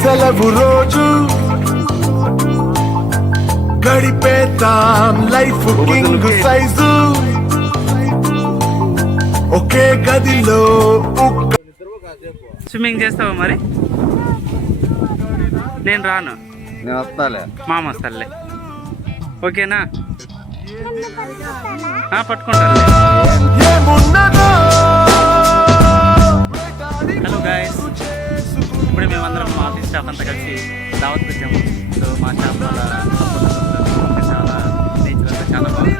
సెలవు రోజు గడిపేతాం life king size ఒకే గదిలో. స్విమ్మింగ్ చేస్తావా మరి? నేను రాను, నేను వస్తాలే, మామ వస్తాలే. ఓకేనా? పట్టుకుంటాను. హలో గైస్, ఇప్పుడే మేమందరం మా ఆఫీస్ స్టాఫ్ అంతా కలిసి దావత్కి వచ్చాము. సో మా స్టాఫ్ వల్ల చాలా నేచర్ అంతా చాలా బాగుంది.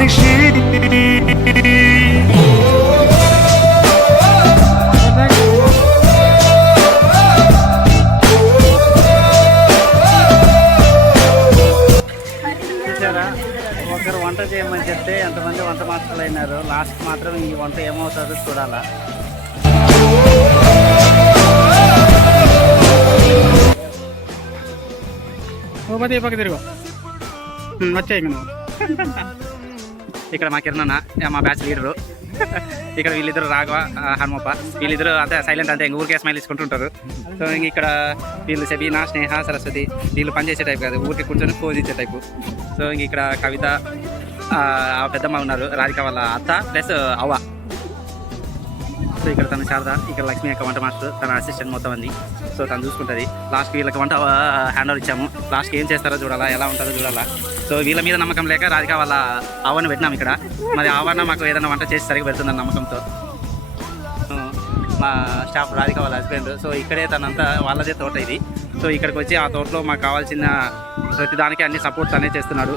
మనిషి ఒకరు వంట చేయమని చెప్తే ఎంతమంది వంట మాస్టర్లు అయినారు. లాస్ట్ మాత్రం ఈ వంట ఏమవుతుందో చూడాలా. పక్క తిరుగు వచ్చాయి నువ్వు. ఇక్కడ మా కిరణ్, మా బ్యాచ్ లీడరు. ఇక్కడ వీళ్ళిద్దరు రాఘవ, హనుమప్ప, వీళ్ళిద్దరు అంతే సైలెంట్, అంతే ఊరికే స్మైల్ తీసుకుంటుంటారు. సో ఇంక ఇక్కడ వీళ్ళు సెబీనా, స్నేహ, సరస్వతి, వీళ్ళు పనిచేసే టైప్ కాదు, ఊరికి కూర్చొని పోజ్ ఇచ్చే టైపు. సో ఇంక ఇక్కడ కవిత, పెద్దమ్మ ఉన్నారు, రాధిక వాళ్ళ అత్త ప్లస్ అవ్వ. సో ఇక్కడ తన శారద, ఇక్కడ లక్ష్మి యొక్క వంట మాస్టర్, తన అసిస్టెంట్ మొత్తం అన్ని. సో తను చూసుకుంటుంది. లాస్ట్కి వీళ్ళకి వంట హ్యాండ్ ఓవర్ ఇచ్చాము. లాస్ట్కి ఏం చేస్తారో చూడాలా, ఎలా ఉంటుందో చూడాలా. సో వీళ్ళ మీద నమ్మకం లేక రాధిక వాళ్ళ అవ్వని పెట్టినాం ఇక్కడ. మరి అవ్వన్న మాకు ఏదైనా వంట చేసి సరిగ్గా పెడుతుందని నమ్మకంతో మా స్టాఫ్ రాధిక వాళ్ళ హస్బెండ్. సో ఇక్కడే తనంతా వాళ్ళదే తోట ఇది. సో ఇక్కడికి వచ్చి ఆ తోటలో మాకు కావాల్సిన ప్రతి దానికి అన్ని సపోర్ట్స్ అనేది చేస్తున్నాడు.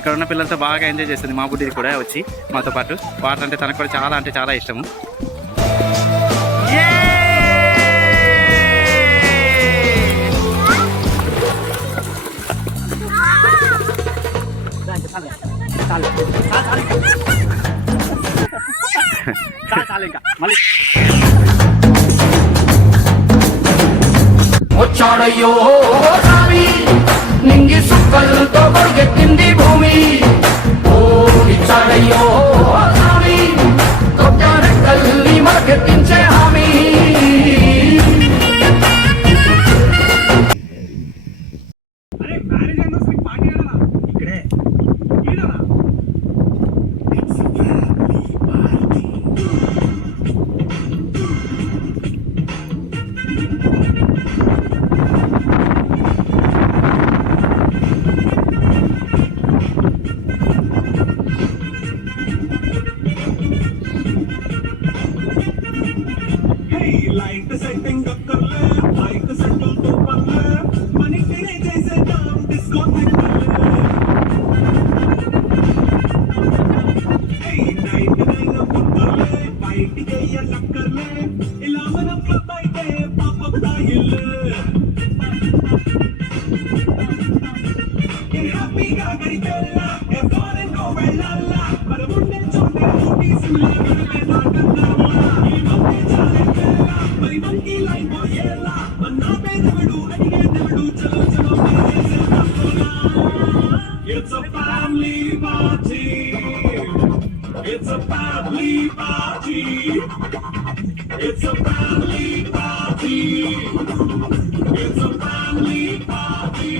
ఇక్కడ ఉన్న పిల్లలతో బాగా ఎంజాయ్ చేస్తుంది. మా బుడ్డిది కూడా వచ్చి మాతో పాటు. వాటర్ అంటే తనకు కూడా చాలా అంటే చాలా ఇష్టము. వచ్చాడయ్యో స్వామి నింగి సుక్కలతో పరిగెత్తింది భూమి. ఓ ఇచ్చాడయ్యో స్వామి కొత్త రెక్కల్ని మరకెత్తించే హామీ. It's a family party. It's a family party. It's a family party. It's a family party.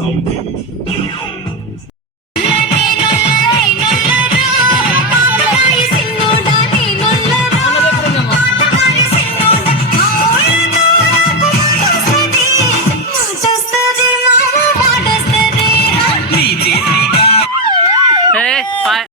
Sound okay bye.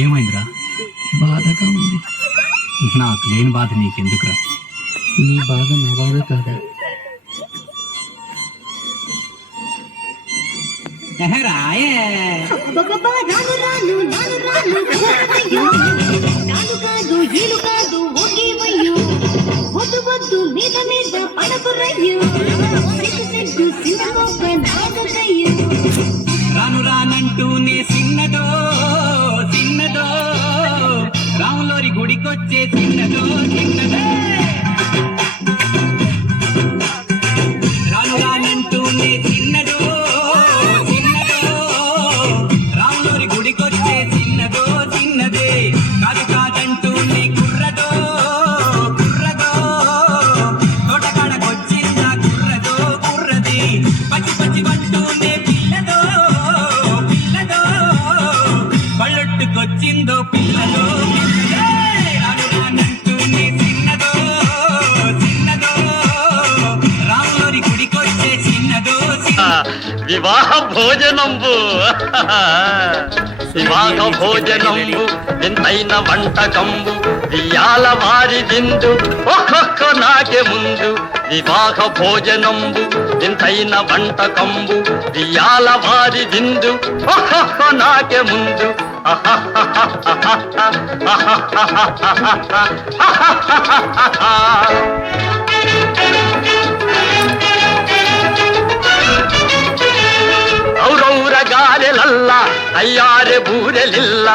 ఏమైందిరా? బాధగా ఉంది. నాకు లేని బాధ నీకెందుకురా? నీ బాధ నా బాధ కాదా? అబ్బబ్బబ్బా, రాను రాను నాను రాను అయ్యో, నాను కాదు ఈలు కాదు ఒకేవయ్యో, వద్దు వద్దు మీద మీద పడకురయ్యో, సెగ్గు సెగ్గు సింహమొగ్గ నాగకయ్యో. రాను రానంటూనే చిన్నదో చిన్నదో, రాములోరి గుడికొచ్చే చిన్నదో చిన్నదో. రాను రానంటూనే చిన్నదో చిన్నదో, రాములోరి గుడికొచ్చే చిన్నదో చిన్నదే. కాదు కాదంటూనే కుర్రదో కుర్రదో, తోటకాడకొచ్చిందా కుర్రదో కుర్రది. పచ్చి పచ్చి పట్టూనే పిల్లదో పిల్లదో, పళ్ళొట్టుకొచ్చిందో పిల్లదో పిల్లదే. రాను రానంటూనే చిన్నదో చిన్నదో, రాములోరి గుడికొచ్చే చిన్నదో చిన్నదో. వివాహ భోజనంబు వివాహ భోజనంబు ఎంతైన వంటకంబు వియాల వారి దిందు ఒక్కొక్క నాకే ముందు. వివాహ భోజనంబు ఎంతైన వంటకంబు వియాల వారి దిందు ఒక్కొక్క నాకే ముందు. ఔరౌర గారెలల్ల అయ్యారె బూరెలిల్ల.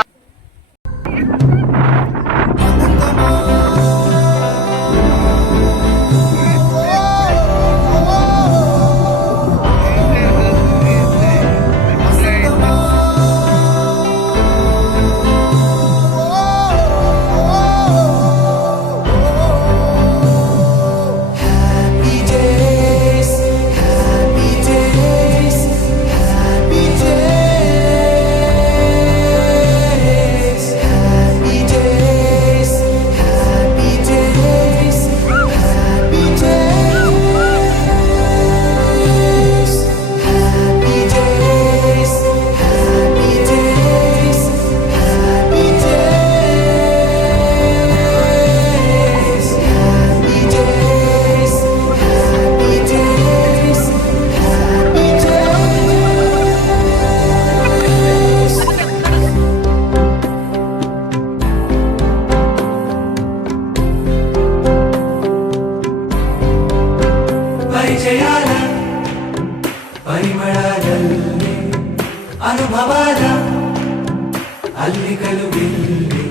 ಪರಿಚಯಾಲ ಪರಿಮಳದಲ್ಲಿ ಅನುಭವದ ಅಲ್ಲಿಗಲು ಬಿಲ್ಲಿ